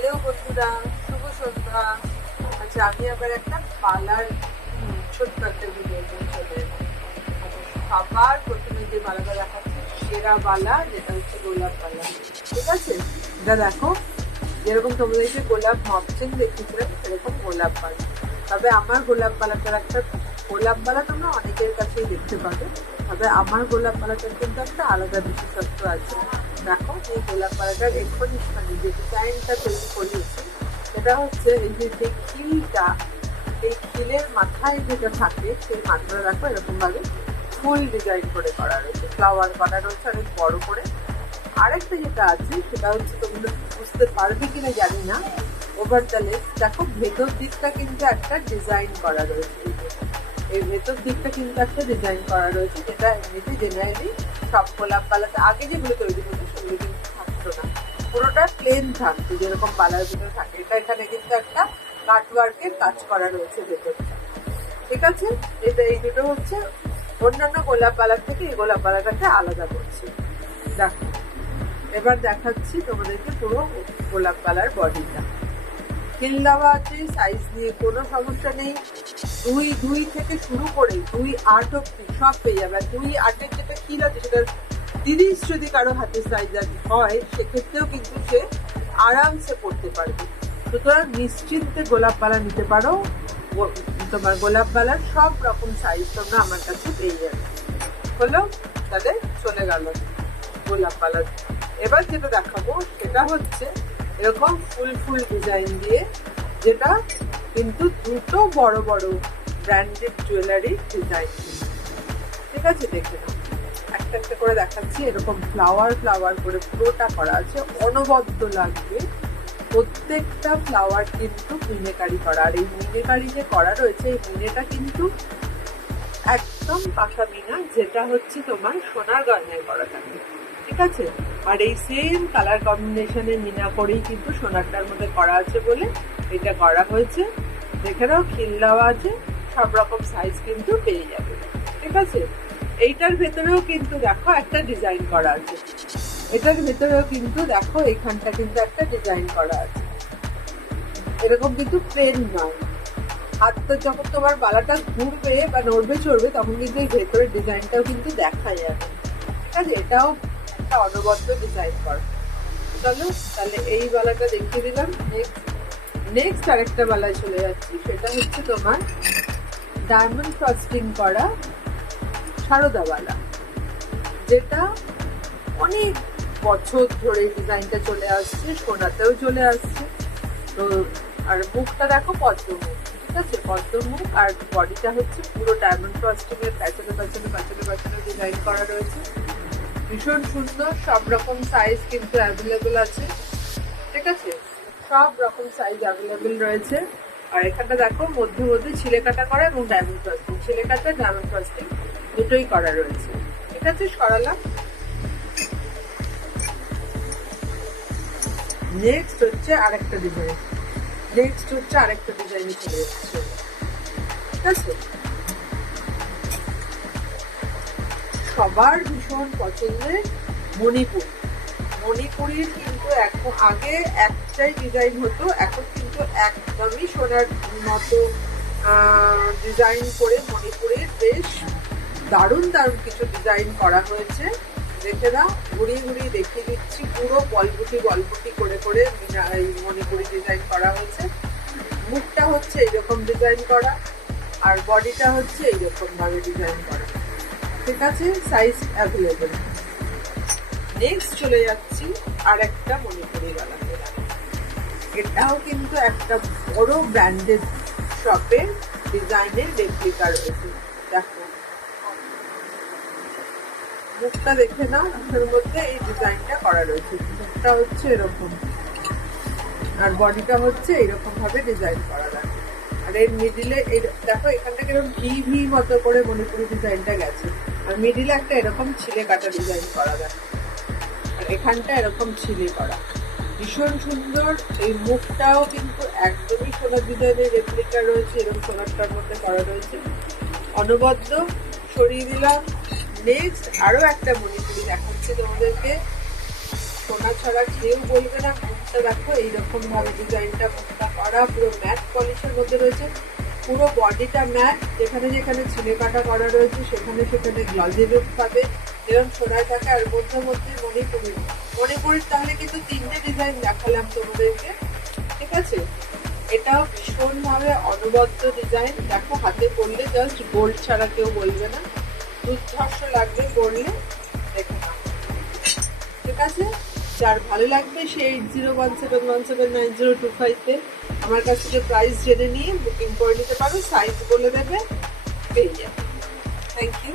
Hello বন্ধুরা, শুভ সন্ধ্যা। আচ্ছা, আমি আবার একটা পালার ছোট্ট একটা ভিডিও নিয়ে চলে এলাম। সবার প্রথমে যে বালাটা দেখাচ্ছি সেরা বালা, যেটা হচ্ছে গোলাপ বালা। ঠিক আছে, এটা দেখো, যেরকম তোমাদেরকে গোলাপ মপচেন দেখিয়েছিলাম সেরকম গোলাপ বালা। তবে আমার গোলাপ বালাটার একটা গোলাপ বালা তোমরা অনেকের কাছেই দেখতে পাবে, তবে আমার গোলাপ বালাটার কিন্তু একটা আলাদা বিশেষত্ব আছে। দেখো, এই গোলাপ পাড়াটার এক্ষুনি মানে যে ডিজাইনটা তৈরি করিয়েছে সেটা হচ্ছে এই যে খিলটা, এই খিলের মাথায় যেটা থাকে সেই মাথাটা দেখো এরকম ভাবে ফুল ডিজাইন করে করা রয়েছে, ফ্লাওয়ার করা রয়েছে অনেক বড় করে। আরেকটা যেটা আছে সেটা হচ্ছে তোমরা বুঝতে পারবে কিনা জানি না, ওভার দ্য লেগ দেখো ভেতর দিকটা কিন্তু একটা ডিজাইন করা রয়েছে। এই ভেতর দিকটা কিন্তু একটা ডিজাইন করা রয়েছে, যেটা এমনিতে জেনারেলি সব গোলাপ পালাতে আগে যেগুলো তৈরি হতো সেগুলো কিন্তু থাকতো না, পুরোটা প্লেন থাকতো যেরকম পালার ভিতরে থাকে। এটা এখানে কিন্তু একটা কাটওয়ার্কের কাজ করা রয়েছে ভেতরটা। ঠিক আছে, এটা এই দুটো হচ্ছে অন্যান্য গোলাপ পালার থেকে এই গোলাপ পালাটাকে আলাদা করছে। দেখো, এবার দেখাচ্ছি তোমাদেরকে পুরো গোলাপ পালার বডিটা। হিল দেওয়া আছে, সাইজ নিয়ে কোনো সমস্যা নেই। 2 থেকে শুরু করে 2.8 অব্দি সব পেয়ে যাবে। 2.8 যেটা হিল আছে সেটা 30 যদি কারো হাতের সাইজ হয় সেক্ষেত্রেও কিন্তু সে আরামসে পড়তে পারবে। সুতরাং নিশ্চিন্তে গোলাপ পালা নিতে পারো। তোমার গোলাপ পালার সব রকম সাইজ তোমরা আমার কাছে পেয়ে যাবে। হলো, তাহলে চলে গেল গোলাপ পালার। এবার যেটা দেখাবো সেটা হচ্ছে এরকম ফুল ফুল ডিজাইন দিয়ে, যেটা কিন্তু দুটো বড় বড় ব্র্যান্ডেড জুয়েলারি ডিজাইন। ঠিক আছে, দেখে নাও, একটা একটা করে দেখাচ্ছি। এরকম ফ্লাওয়ার ফ্লাওয়ার করে পুরোটা করা আছে, অনবদ্য লাগবে। প্রত্যেকটা ফ্লাওয়ার কিন্তু মিনেকারি করা, আর এই মিনেকারি যে করা রয়েছে এই মিনেটা কিন্তু একদম পাকা মিনা, যেটা হচ্ছে তোমার সোনার গয়নায় করা থাকে। ঠিক আছে, আর এই সেম কালার কম্বিনেশনের মিনা করেই কিন্তু সোনারটার মধ্যে করা আছে বলে এটা করা হয়েছে। দেখে নাও, খিল দেওয়া আছে, সব রকম সাইজ কিন্তু পেয়ে যাবে। ঠিক আছে, এইটার ভেতরেও কিন্তু দেখো একটা ডিজাইন করা আছে, এটার ভেতরেও কিন্তু দেখো এখানটা কিন্তু একটা ডিজাইন করা আছে। এরকম কিন্তু প্লেন নয়, হাতটা যখন তোমার বালাটা ঘুরবে বা নড়বে চড়বে তখন কিন্তু এই ভেতরের ডিজাইনটাও কিন্তু দেখা যাবে। ঠিক আছে, এটাও একটা অনবদ্য ডিজাইন করা। চলো, তাহলে এই বালাটা দেখিয়ে দিলাম। নেক্সট আরেকটা বালায় চলে যাচ্ছি, সেটা হচ্ছে তোমার ডায়মন্ড ফ্রস্টিং করা সারদা বালা, যেটা অনেক বছর ধরে ডিজাইনটা চলে আসছে, সোনাতেও চলে আসছে। তো আর মুখটা দেখো পদ্ম মুখ। ঠিক আছে, পদ্ম মুখ, আর বডিটা হচ্ছে পুরো ডায়মন্ড ফ্রস্টিং এর প্যাচালে প্যাচালে প্যাচালে প্যাচালে ডিজাইন করা রয়েছে। ভীষণ সুন্দর, সব রকম সাইজ কিন্তু অ্যাভেলেবেল আছে। ঠিক আছে, সব রকম সাইজ অ্যাভেলেবেল রয়েছে। আর এখানটা দেখো মধ্যে মধ্যে ছিলে কাটা করা এবং ডায়মন্ড ফ্রস্টিং, ছিলে কাটা ডায়মন্ড ফ্রস্টিং দুটোই করা রয়েছে। ঠিক আছে, সরালাম। নেক্সট হচ্ছে আরেকটা ডিজাইন, ডিজাইনে চলে যাচ্ছে। ঠিক আছে, সবার ভীষণ পছন্দের মণিপুরির কিন্তু এখন আগে একটাই ডিজাইন হতো, এখন কিন্তু একদমই সোনার মতো ডিজাইন করে মণিপুরের বেশ দারুণ দারুণ কিছু ডিজাইন করা হয়েছে। দেখে নাও, ঘুরিয়ে ঘুরিয়ে দেখিয়ে দিচ্ছি, পুরো বলবুটি করে করে এই মণিপুরি ডিজাইন করা হয়েছে। মুখটা হচ্ছে এইরকম ডিজাইন করা, আর বডিটা হচ্ছে এইরকম ভাবে ডিজাইন করা। ঠিক আছে, সাইজ অ্যাভেলেবেল। নেক্সট চলে যাচ্ছি আর একটা মণিপুরি বালাতে। এটাও কিন্তু একটা বড় ব্র্যান্ডেড শপের ডিজাইনের রেপ্লিকা রয়েছে। দেখো, মুখটা দেখে নাও, মুখের মধ্যে এই ডিজাইনটা করা রয়েছে। মুখটা হচ্ছে এরকম, আর বডিটা হচ্ছে এইরকম ভাবে ডিজাইন করা রয়েছে। আর এর মিডিলে এই দেখো, এখানটাকে এরকম ভি মতো করে মণিপুরি ডিজাইনটা গেছে, আর মিডিলে একটা এরকম ছিলে কাটা ডিজাইন করা যায়, আর এখানটা এরকম ছিলে করা। ভীষণ সুন্দর। এই মুখটাও কিন্তু একদমই সোনার ডিজাইনের রেপ্লিকা রয়েছে, এরকম সোনারটার মধ্যে করা রয়েছে, অনবদ্য। সরিয়ে দিলাম। নেক্সট আরো একটা মণিপুরি দেখাচ্ছি তোমাদেরকে। সোনা ছাড়া কেউ বলবে না। মুখটা দেখো এইরকম ভাবে ডিজাইনটা মুখটা করা, পুরো ম্যাট পলিশের মধ্যে রয়েছে, পুরো বডিটা ম্যাট, যেখানে যেখানে ছিঁড়ে কাটা করা রয়েছে সেখানে সেখানে গ্লজি লুক পাবে, এরকম সোনায় থাকে। আর মধ্যে মধ্যে মণিপুরের তাহলে কিন্তু 3টে ডিজাইন দেখালাম তোমাদেরকে, ঠিক আছে। এটাও ভীষণ ভাবে অনবদ্য ডিজাইন, দেখো হাতে পরলে জাস্ট গোল্ড ছাড়া কেউ বলবে না, দুর্ধর্ষ লাগবে পরলে, দেখে না, ঠিক আছে। যার ভালো লাগবে সে 8017179025-তে আমার কাছ থেকে প্রাইস জেনে নিয়ে বুকিং করে নিতে পারো, সাইজ বলে দেবে, পেয়ে যাবে। Thank you.